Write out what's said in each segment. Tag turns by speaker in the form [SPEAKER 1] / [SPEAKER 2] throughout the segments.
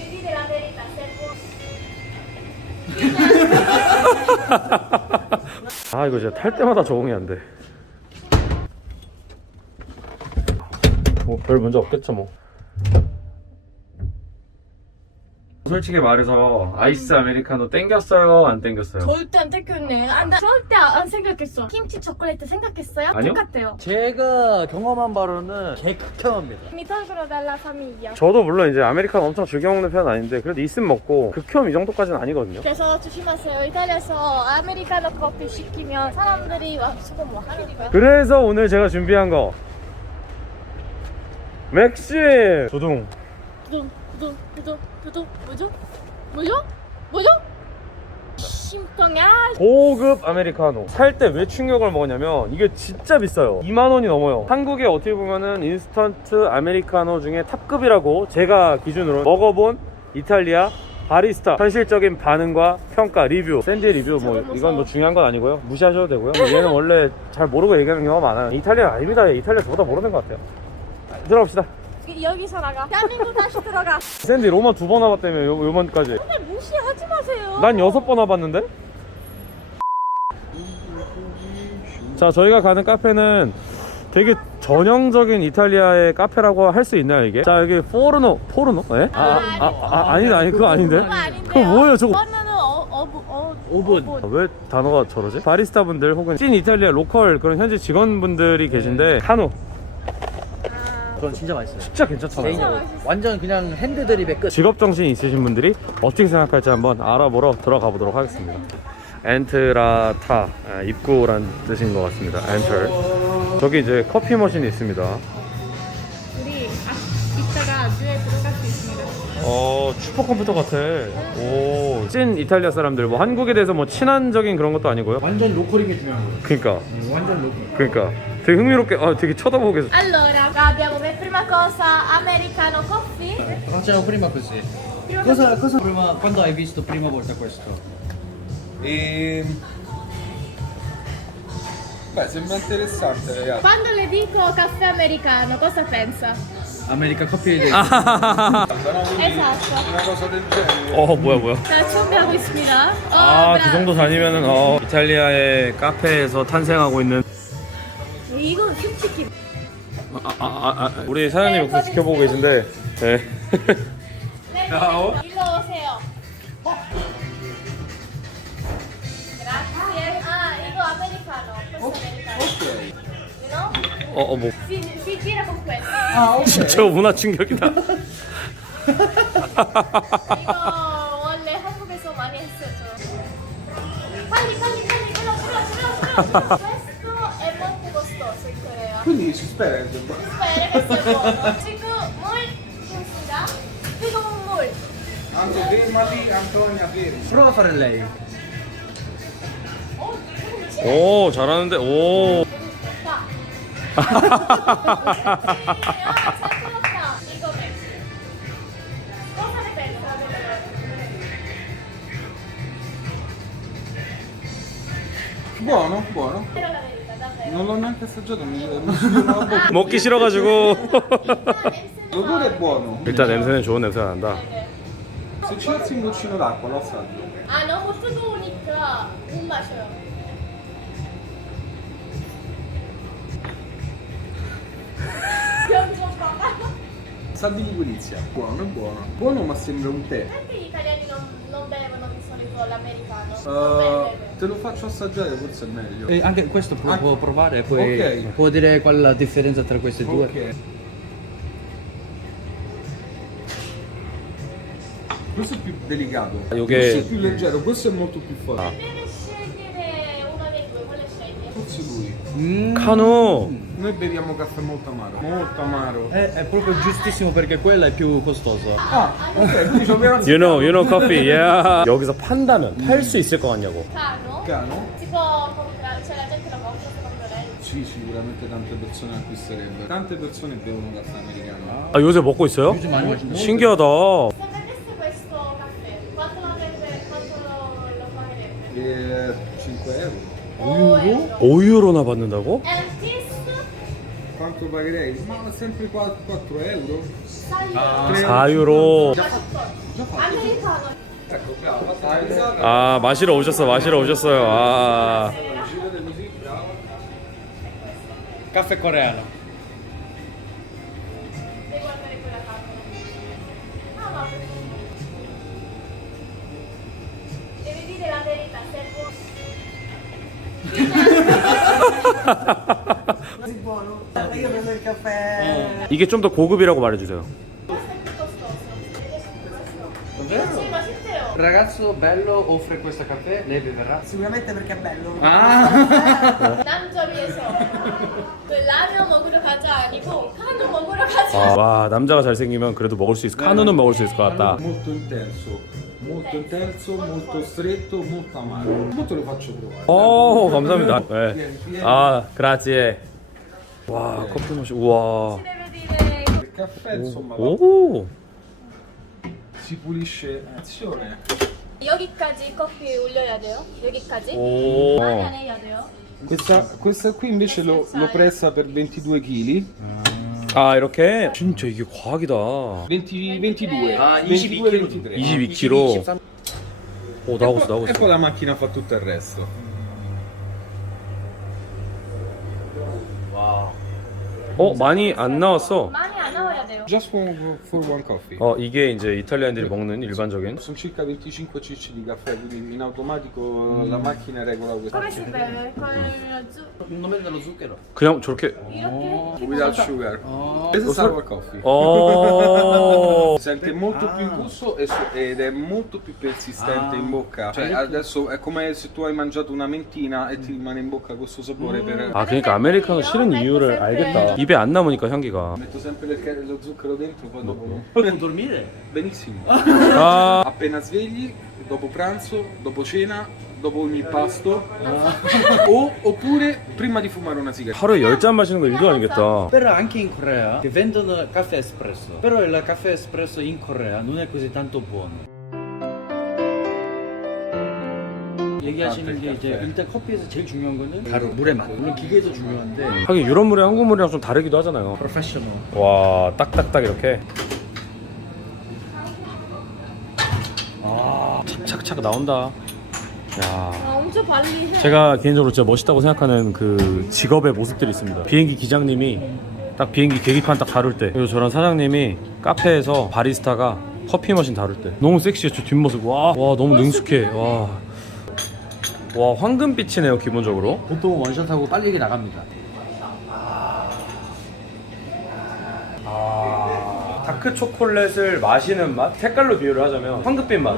[SPEAKER 1] dire la verità, se può.
[SPEAKER 2] 아 이거 진짜 탈 때마다 적응이 안 돼. 뭐 별 문제 없겠죠 뭐. 솔직히 말해서 아이스 아메리카노 땡겼어요? 안 땡겼어요?
[SPEAKER 1] 절대 안 땡겼네. 절대 안 생각했어. 김치 초콜릿 생각했어요?
[SPEAKER 2] 아니요.
[SPEAKER 1] 똑같아요.
[SPEAKER 3] 제가 경험한 바로는 개극혐입니다.
[SPEAKER 1] Mi tolgono dalla famiglia.
[SPEAKER 2] 저도 물론 이제 아메리카노 엄청 즐겨 먹는 편은 아닌데 그래도 있으면 먹고 극혐 이 정도까지는 아니거든요.
[SPEAKER 1] 그래서 조심하세요. 이탈리아에서 아메리카노 커피 시키면 사람들이 수고 뭐 하는 거야?
[SPEAKER 2] 그래서 오늘 제가 준비한 거 맥심 도둥.
[SPEAKER 1] 두둥 뭐죠? 심통야.
[SPEAKER 2] 고급 아메리카노 살 때 왜 충격을 먹었냐면 이게 진짜 비싸요. 2만 원이 넘어요. 한국에 어떻게 보면은 인스턴트 아메리카노 중에 탑급이라고 제가 기준으로 먹어본 이탈리아 바리스타 현실적인 반응과 평가 리뷰 샌디 리뷰 뭐 이건 뭐 중요한 건 아니고요. 무시하셔도 되고요. 얘는 원래 잘 모르고 얘기하는 경우가 많아요. 이탈리아 아닙니다. 이탈리아 저보다 모르는 것 같아요. 들어갑시다.
[SPEAKER 1] 여기서 나가. 대한민국 다시 들어가.
[SPEAKER 2] 샌디 로마 2번 와봤다며 요번까지.
[SPEAKER 1] 근데 무시하지 마세요.
[SPEAKER 2] 난 6번 와봤는데? 자 저희가 가는 카페는 되게 전형적인 이탈리아의 카페라고 할 수 있나요 이게? 자 여기 포르노? 예? 아니 그거 아닌데? 그거 뭐예요 저거?
[SPEAKER 3] 오븐.
[SPEAKER 2] 왜 단어가 저러지? 바리스타 분들 혹은 찐 이탈리아 로컬 그런 현지 직원분들이 계신데 카누
[SPEAKER 3] 그건 진짜 맛있어요.
[SPEAKER 2] 진짜 괜찮잖아요.
[SPEAKER 3] 개인적으로 완전 그냥 핸드드립의 끝.
[SPEAKER 2] 직업정신이 있으신 분들이 어떻게 생각할지 한번 알아보러 들어가 보도록 하겠습니다. 엔트라타 입구란 뜻인 것 같습니다. 엔터. 저기 이제 커피 머신이 있습니다.
[SPEAKER 1] 우리 이따가 듀에 들어갈 수 있습니다.
[SPEAKER 2] 슈퍼컴퓨터 같아. 오, 찐 이탈리아 사람들 뭐 한국에 대해서 뭐 친한적인 그런 것도 아니고요.
[SPEAKER 3] 완전 로컬인 게 중요한 거예요.
[SPEAKER 2] 그러니까
[SPEAKER 3] 완전 로컬.
[SPEAKER 2] 그러니까 되게 흥미롭게 되게 쳐다보고 계세요.
[SPEAKER 1] Allora, abbiamo per prima cosa americano coffee.
[SPEAKER 3] Facciamo prima così. Cosa prima, quando hai visto prima volta questo?
[SPEAKER 4] Beh, sembra interessante, ragazzi.
[SPEAKER 1] Quando le dico caffè americano, cosa pensa?
[SPEAKER 3] America 커피 데이.
[SPEAKER 1] Esatto.
[SPEAKER 4] Una cosa del genere.
[SPEAKER 2] 뭐야.
[SPEAKER 1] 자, 준비하고 있습니다.
[SPEAKER 2] 그 정도 다니면은 이탈리아의 카페에서 탄생하고 있는
[SPEAKER 1] 이건 솔직히
[SPEAKER 2] 우리 사장님 역시 지켜보고 계신데. 네.
[SPEAKER 1] 네, 일로 오세요. Grazie. 이거 아메리카노. Questo americano. You know?
[SPEAKER 2] 뭐
[SPEAKER 1] Si gira con questo.
[SPEAKER 2] 진짜 문화 충격이다.
[SPEAKER 1] 이거 원래 한국에서 많이 했었죠. 빨리. Questo è molto costoso in Corea.
[SPEAKER 4] Quindi si spera che sia buono.
[SPEAKER 1] Spero che sia buono. 지금 물 붓습니다. 뜨거운 물.
[SPEAKER 4] Anche fermati, Antonia, fermi.
[SPEAKER 3] Prova a fare lei.
[SPEAKER 2] 오 잘하는데 오.
[SPEAKER 4] Buono, buono. Non l'ho neanche assaggiato, mi sfiora la bocca.
[SPEAKER 2] 먹기 싫어가지고.
[SPEAKER 4] L'odore è buono.
[SPEAKER 2] 일단 냄새는 좋은 냄새가 난다.
[SPEAKER 4] Se ci alzi un goccino d'acqua lo assaggio.
[SPEAKER 1] 너무 뜨거우니까 못 마셔요. 병 좀 봐봐.
[SPEAKER 4] Sa di liquirizia. Buono, è buono. Buono ma sembra un tè.
[SPEAKER 1] Perché gli italiani non bevono di solito l'americano?
[SPEAKER 4] Te lo faccio assaggiare, forse è meglio.
[SPEAKER 3] Anche questo può provare, poi
[SPEAKER 4] Ok.
[SPEAKER 3] può dire qual è la differenza tra queste due.
[SPEAKER 4] Ok. Questo è più delicato.
[SPEAKER 2] 요게-
[SPEAKER 4] Questo è più leggero, questo è molto più forte.
[SPEAKER 1] Deve scegliere uno dei due, quale sceglie?
[SPEAKER 4] Forse lui.
[SPEAKER 2] 카누.
[SPEAKER 4] Noi beviamo caffè molto amaro. Molto amaro.
[SPEAKER 3] È proprio giustissimo perché quella è più costosa.
[SPEAKER 4] Ah, ok, quindi ci abbiamo
[SPEAKER 2] You know coffee. Yeah. 여기서 판다면 팔 수 있을 것 같냐고.
[SPEAKER 1] Cano?
[SPEAKER 4] Cano?
[SPEAKER 1] Si può comprare, cioè la gente lo compra secondo lei?
[SPEAKER 4] Sì, sicuramente tante persone acquisterebbero. Tante persone bevono caffè americano.
[SPEAKER 2] 요새 먹고 있어요?
[SPEAKER 3] 요즘 많이 마시는
[SPEAKER 2] 신기하다.
[SPEAKER 1] Se vendesse questo caffè, quanto lo pagherebbe?
[SPEAKER 4] 5 euro.
[SPEAKER 1] 5 euro.
[SPEAKER 2] 5유로나 받는다고?
[SPEAKER 1] E il kiss?
[SPEAKER 4] Quanto pagherei? Ma sempre 4 euro?
[SPEAKER 1] 6 euro.
[SPEAKER 2] 4유로.
[SPEAKER 4] Già fatto.
[SPEAKER 1] 아메리카노.
[SPEAKER 4] Ecco, brava, sai.
[SPEAKER 2] 아 마시러 오셨어요. 아
[SPEAKER 3] Caffè coreano.
[SPEAKER 1] Devi guardare quella carta. No, no. Devi dire la verità, sei buono.
[SPEAKER 5] Io prendo il caffè.
[SPEAKER 2] 이게 좀 더 고급이라고 말해주세요.
[SPEAKER 1] Questo è più costoso.
[SPEAKER 3] Davvero?
[SPEAKER 1] Sì, ma senteo.
[SPEAKER 3] Ragazzo bello offre questo caffè, lei beverà?
[SPEAKER 5] Sicuramente perché è bello.
[SPEAKER 1] 남자 위해서 그 라면 먹으러 가자 아니고 카누 먹으러 가자.
[SPEAKER 2] 와 남자가 잘생기면 그래도 먹을 수 있어. 카누는 먹을 수 있을 것 같다.
[SPEAKER 4] Molto intenso, molto stretto, molto amaro. Molto lo faccio provare.
[SPEAKER 2] 오 감사합니다. 네. 아 그라지에. 와 커피 마시. 우와.
[SPEAKER 1] Deve dire
[SPEAKER 4] Il caffè, insomma,
[SPEAKER 2] 오.
[SPEAKER 4] si pulisce. Attenzione.
[SPEAKER 1] 여기까지 커피 올려야 돼요. 여기까지.
[SPEAKER 2] 오.
[SPEAKER 1] 많이 안 해야 돼요.
[SPEAKER 4] Questa qui invece lo pressa per 22 kg.
[SPEAKER 2] 아 이렇게. 진짜 이게 과학이다.
[SPEAKER 4] 22.
[SPEAKER 3] Ah,
[SPEAKER 4] 22 23.
[SPEAKER 2] 22kg. 오 나오고 있어.
[SPEAKER 4] E poi la macchina fa tutto il resto.
[SPEAKER 2] 많이 안 나왔어.
[SPEAKER 1] 많이 안 나와야 돼요.
[SPEAKER 4] Just for one coffee.
[SPEAKER 2] 이게 이제 이탈리아인들이 먹는 일반적인.
[SPEAKER 4] Sono circa 25 cc di caffè, quindi in automatico la macchina regola questo.
[SPEAKER 1] Come si beve? Con zucchero.
[SPEAKER 3] Non mette lo zucchero.
[SPEAKER 2] 그냥 저렇게.
[SPEAKER 1] 이렇게.
[SPEAKER 4] Without sugar. Questo è sour coffee.
[SPEAKER 2] 어.
[SPEAKER 4] Si sente molto più il gusto ed è molto più persistente in bocca. Cioè adesso è come se tu hai mangiato una mentina e ti rimane in bocca questo sapore per...
[SPEAKER 2] 아 그러니까 아메리카노 싫은 이유를 알겠다. 입에 안 남으니까 향기가.
[SPEAKER 4] Metto sempre lo zucchero dentro, poi dopo no.
[SPEAKER 3] Puoi dormire?
[SPEAKER 4] Benissimo.
[SPEAKER 2] 아
[SPEAKER 4] Appena svegli, dopo pranzo, dopo cena, dopo ogni pasto oppure prima di fumare una sigaretta.
[SPEAKER 2] 하루에 10잔 마시는 거 일도 아니겠다.
[SPEAKER 3] Però anche in Corea che vendono caffè espresso. Però il caffè espresso in Corea non è così tanto buono. 얘기하시는 게 이제 일단 커피에서 제일 중요한 거는 가루, 물의 맛. 물론 기계도 중요한데
[SPEAKER 2] 하긴 유럽 물이랑 한국 물이랑 좀 다르기도 하잖아요.
[SPEAKER 3] 프로페셔널.
[SPEAKER 2] 와 딱딱딱 이렇게. 착착착 나온다. 야.
[SPEAKER 1] 엄청 발리해.
[SPEAKER 2] 제가 개인적으로 진짜 멋있다고 생각하는 그 직업의 모습들이 있습니다. 비행기 기장님이 딱 비행기 계기판 딱 다룰 때, 그리고 저런 사장님이 카페에서 바리스타가 커피 머신 다룰 때 너무 섹시해. 저 뒷모습 와 너무 능숙해. 와 황금빛이네요 기본적으로.
[SPEAKER 3] 보통 원샷하고 빨리 나갑니다.
[SPEAKER 2] 다크 초콜릿을 마시는 맛? 색깔로 비유를 하자면 황금빛 맛.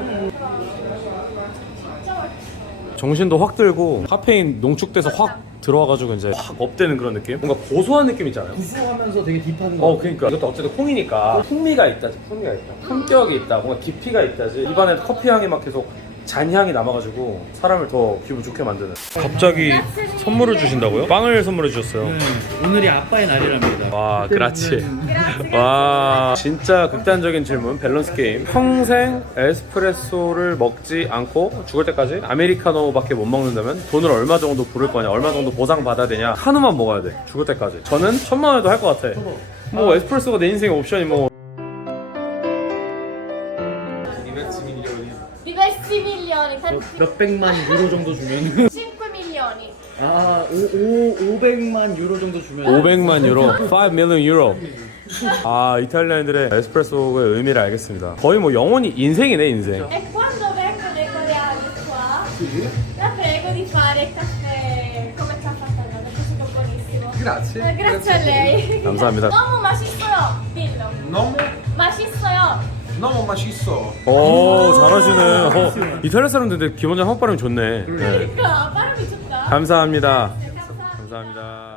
[SPEAKER 2] 정신도 확 들고 카페인 농축돼서 확 들어와가지고 이제 확 업되는 그런 느낌? 뭔가 고소한 느낌 있잖아요.
[SPEAKER 3] 구수하면서 되게 딥한 거.
[SPEAKER 2] 그러니까 이것도 어쨌든 콩이니까 풍미가 있다지. 품격이 있다. 뭔가 깊이가 있다지. 입안에 커피 향이 막 계속 잔향이 남아가지고 사람을 더 기분 좋게 만드는. 갑자기 선물을 주신다고요? 빵을 선물해 주셨어요.
[SPEAKER 3] 오늘이 아빠의 날이랍니다.
[SPEAKER 2] 와 그라치. 와 진짜 극단적인 질문. 밸런스 게임. 평생 에스프레소를 먹지 않고 죽을 때까지 아메리카노밖에 못 먹는다면 돈을 얼마 정도 부를 거냐, 얼마 정도 보상 받아야 되냐. 한우만 먹어야 돼 죽을 때까지. 저는 1000만 원에도 할 것 같아. 뭐 에스프레소가 내 인생의 옵션이 뭐.
[SPEAKER 1] Diversi milioni, tanti.
[SPEAKER 3] 몇백만 유로 정도 주면
[SPEAKER 1] 5 milioni.
[SPEAKER 3] 500만 유로 정도 주면
[SPEAKER 2] 500만 유로, 5 million euro. 이탈리아인들의 에스프레소의 의미를 알겠습니다. 거의 뭐 영혼이 인생이네 인생.
[SPEAKER 1] E quando vengono dei coreani qua, la prego di fare il caffè come ci ha fatto a noi, perché è buonissimo.
[SPEAKER 4] Grazie.
[SPEAKER 1] Grazie a lei.
[SPEAKER 2] 감사합니다.
[SPEAKER 1] 너무 맛있어요. dillo.
[SPEAKER 4] Nomo?
[SPEAKER 1] 맛있어요.
[SPEAKER 4] Nomo macisso.
[SPEAKER 2] 오 잘하시네. 이탈리아 사람들 기본적으로 한국 발음이 좋네. 네.
[SPEAKER 1] 그러니까 발음이 좋다.
[SPEAKER 2] 감사합니다. 감사합니다.